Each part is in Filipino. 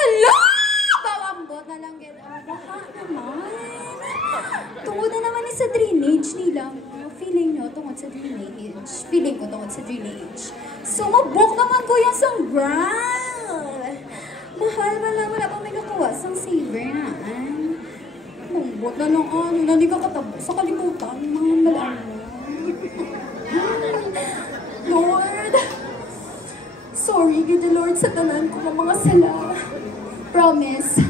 Hala! Bawambot na lang gid. Baka naman. Tungod na naman ni sa drainage nila. Feeling nyo tungod sa drainage. Feeling ko tungod sa drainage. Sumabok naman ko yung sang ground. Mahal wala pa may nakuha sang saver na. Bumbot na lang hindi ka katabo sa kalimutan. Mahal mo. Lord. Sorry, gid Lord, sa tanan ko mga sala. Promise,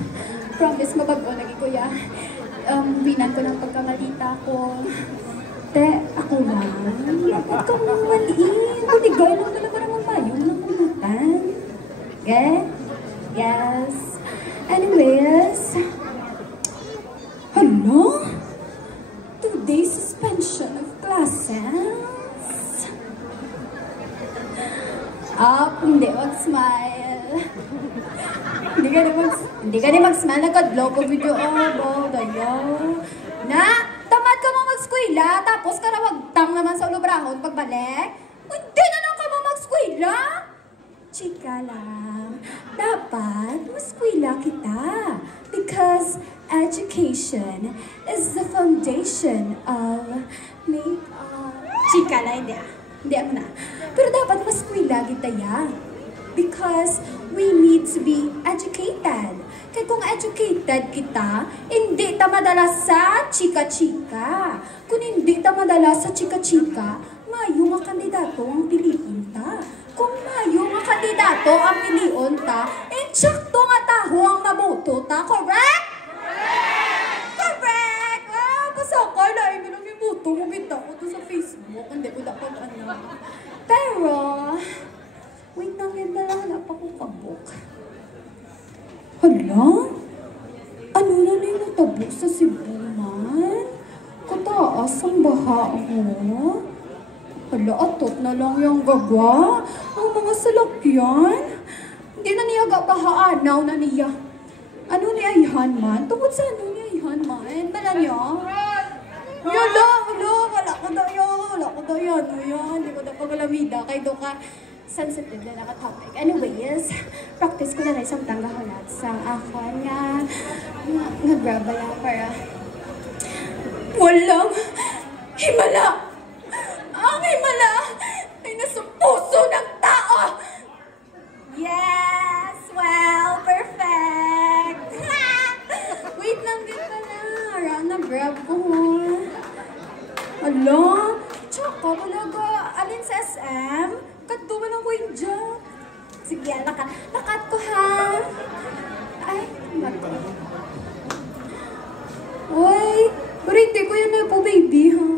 mabago lagi kuya. Binan ko ng pagkamalita ko. Te, ako lang. Huwag kang maliin. Maligay lang talaga naman tayo ng kalimutan. Okay? Yes. Anyways. Hala? 2-day suspension of classes. Hindi mag-smile. Hindi ka na mag-smile. Nagkadlaw ko video. Dayo. Na, tamad ka mo mag-skwila, tapos karawagtang naman sa ulubrahon pagbalik. Hindi na lang ka mo mag-skwila. Chika lang. Dapat, mag-skwila kita. Because education is the foundation of chika lang, hindi ako na. Pero dapat mas-skwila kita ya. Because we need to be educated. Kaya kung educated kita, hindi ta madala sa chika-chika. Kung hindi ta madala sa chika-chika, mayo nga kandidato ang piliin ta. Kung mayo nga kandidato ang piliin ta, sakto nga taho ang maboto ta. Correct? Correct! Pasakay na yung minabiboto mo kita ko to sa Facebook. Hindi ko dapat Pero, wait lang yun na lang, pa ko kabok. Hala? Ano na yung natabok sa Cebu man? Kataas ang baha mo? Hala, atot na lang yung gagwa. Ang mga salakyan. Hindi na niya gabahaanaw na niya. Ano niya ihan man? Tungkol sa ano niya ihan man? Bala niya? Wala ko dayo. Hindi ko na pagalamida. Kaya doon ka sensitive na nakatopic. Anyways, practice ko na rin isang tanggahulat sa ako nga grabala para walang himala. Ang himala ay nasa puso ng tao. Yes! Well, perfect! Wait lang din pala. Na-grab ko. Hala? Tsaka talaga, alin sa SM? Kaduma lang ko yung job. Sige, lakat ko ha. Ay, nato. Uy, pero hindi ko yan na po, baby ha.